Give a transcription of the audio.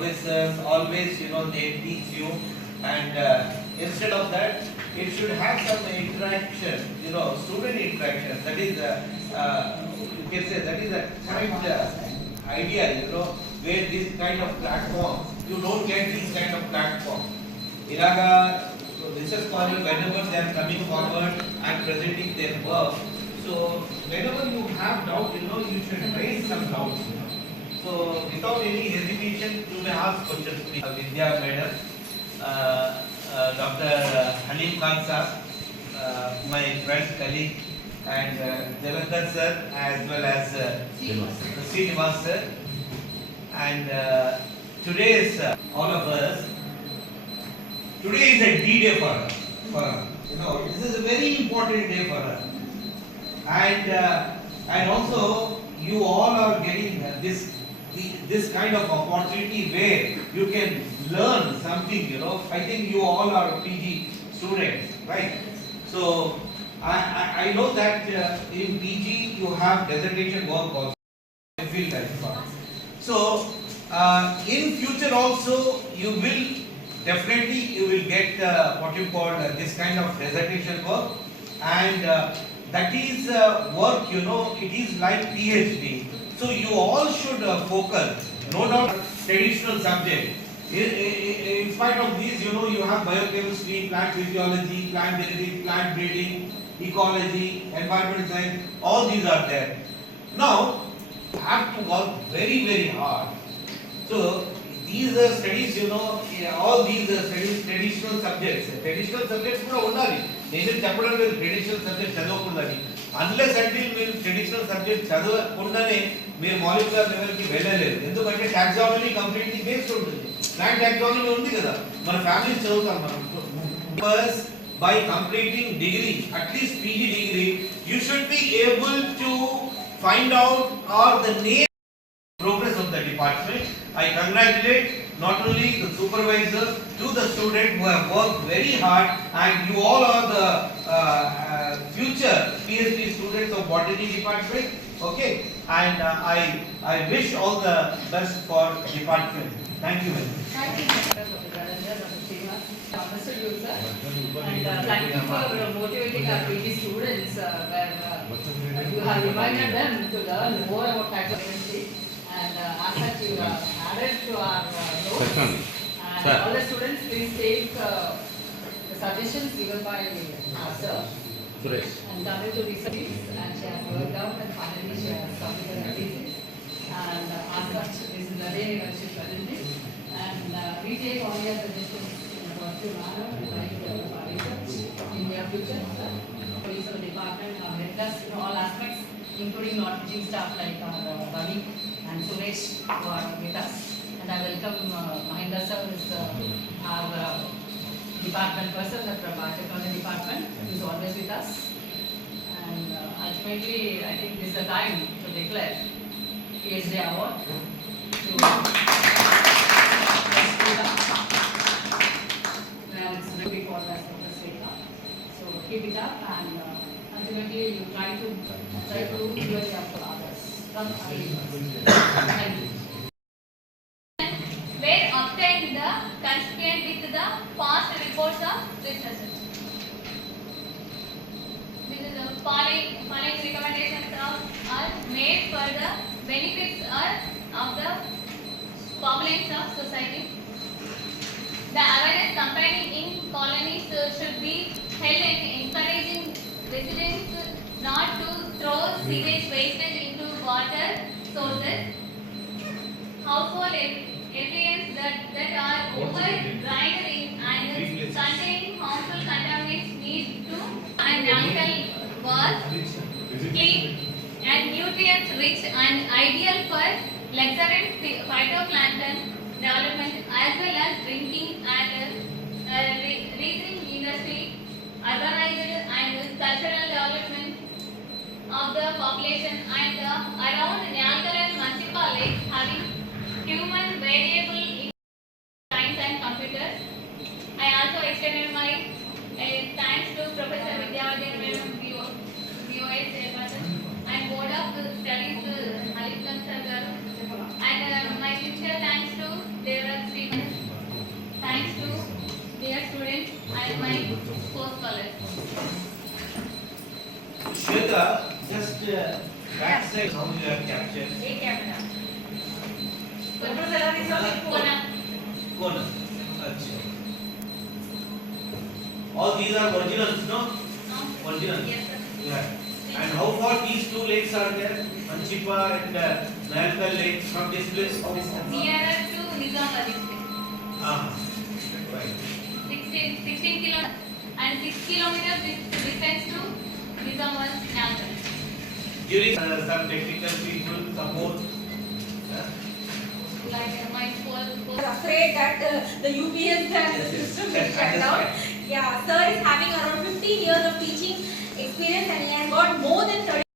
professors always, they teach you, and instead of that, it should have some interaction, student interaction. That is, you can say that is a correct idea, where this kind of platform, you don't get this kind of platform. Ilaga, research scholar, whenever they are coming forward and presenting their work, so whenever you have doubt, you should raise some doubts. So without any hesitation, you may ask questions. Vidya Madam, Dr. Halim Khan sir, my friend, colleague, and Jalandhar sir, as well as Srinivas sir. And today is all of us. Today is a D-Day for us. This is a very important day for us. And also you all are getting this kind of opportunity where you can learn something. I think you all are PG students, right? So I know that in PG you have dissertation work also. I feel that. So in future also you will definitely get what you call this kind of dissertation work, and that is work, it is like PhD. So you all should focus, no doubt, traditional subject. In spite of these, you have biochemistry, plant physiology, plant genetics, plant breeding, ecology, environmental science, all these are there. Now, have to work very, very hard. So, these studies, all these studies, traditional subjects కూడా ఉండాలి. నేను చెప్పడం లేదు traditional subject చదవకూడదని. Unless until మీరు traditional subject చదవకుండానే మీరు molecular లెవెల్కి వెళ్ళలేరు. ఎందుకంటే టాక్సానమీ కంప్లీట్లీ బేస్డ్ ఉంటుంది. ప్లాంట్ టాక్సానమీ ఉంది కదా, మన ఫ్యామిలీస్ చదువుతాం మనం. First by completing degree, at least PG degree, you should be able to find out or the name progress of the department. I congratulate not only the supervisor to the students who have worked very hard, and you all are the future PhD students of botany department. Okay, and I wish all the best for department. Thank you very much. Thank you, Mr. User, and thank you for motivating our PG students, where you have reminded them to learn more about taxonomy, and as such you added to our notes. And all the students, please take the suggestions given by sir. And coming to research, and she has worked out, and finally she has submitted her thesis. And as such, this is the day when she presented. And we take all your suggestions in a positive manner, like research in near future. Police of the department have helped us in all aspects, including non-teaching staff like Ravi and Suresh who are with us. And I welcome Mahendra sir, who is our department person from biotechnology department, who is always with us. And ultimately, I think this is the time to declare PhD award to and it's really for us, Dr. Sweta. So keep it up, and ultimately you try to do your job for others. Thank you. Were obtained the consistent with the past reports of researchers. This is the following recommendations are made for the benefits of the populations of society. The awareness campaigning in colonies should be held in encouraging residents not to throw sewage wastage into water sources. Household effluents that are over-dried and containing harmful contaminants need to and alkali was clean and nutrient-rich and ideal for luxuriant phytoplankton development as well as drinking and reasoning industry, urbanized and cultural development of the population, and around Nayakar and Manchipa lakes having human variable in science and computers. I also extended my thanks to Professor Vidyavati Madam, BOA Chairperson, and Board of Studies Halim Khan sir, and my sincere thanks to Devra inside how you have captured? एक camera Photos are in your phone. कोना Kona. Achha. All these are originals, no? no Original. yes sir Yeah. And how far these two lakes are there? Manchipa and Nalkal Lake from this place? How distance? nearer to Nizamabad district Ah. Right. 16 kilometers and 6 kilometers distance to Nizamabad Nalkal. During some technical people support. Like my was whole afraid that the UPS and the system will shut down. Yeah, sir is having around 15 years of teaching experience and he has got more than 30